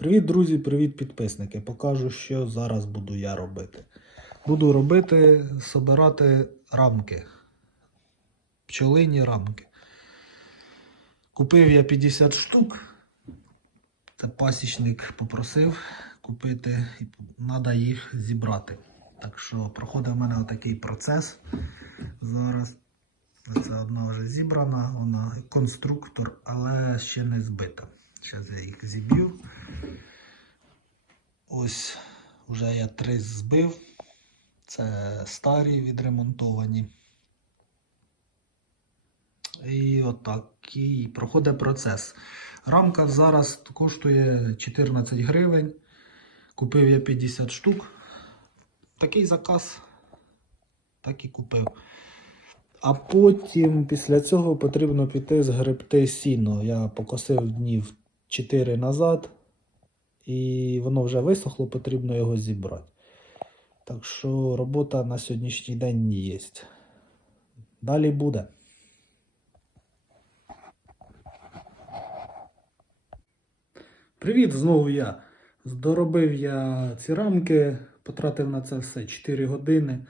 Привіт, друзі, привіт, підписники. Покажу, що зараз буду я робити. Буду робити, собирати рамки. Пчолині рамки. Купив я 50 штук. Це пасічник попросив купити і треба їх зібрати. Так що проходить в мене отакий процес. Зараз це одна вже зібрана, вона конструктор, але ще не збита. Зараз я їх зіб'ю. Ось вже я три збив. Це старі відремонтовані. І отакий проходить процес. Рамка зараз коштує 14 гривень. Купив я 50 штук. Такий заказ. Так і купив. А потім після цього потрібно піти згребти сіно. Я покосив днів 4 назад, і воно вже висохло, потрібно його зібрати. Так що робота на сьогоднішній день є. Далі буде. Привіт, знову я. Доробив я ці рамки, потратив на це все 4 години,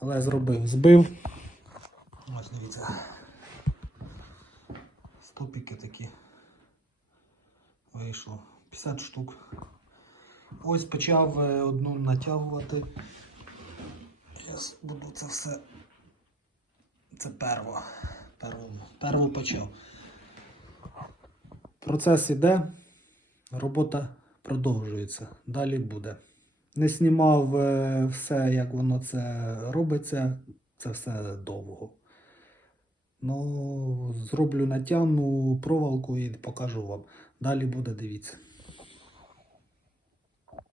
але зробив, збив. Ось дивіться. Стопіки такі. Вийшло 50 штук. Ось почав е, одну натягувати. Зараз буду це все. Це перво. Перво, перво почав. Процес іде, робота продовжується. Далі буде. Не знімав е, все, як воно це робиться. Це все довго. Ну, зроблю натягну проволоку і покажу вам. Далі буде, дивіться.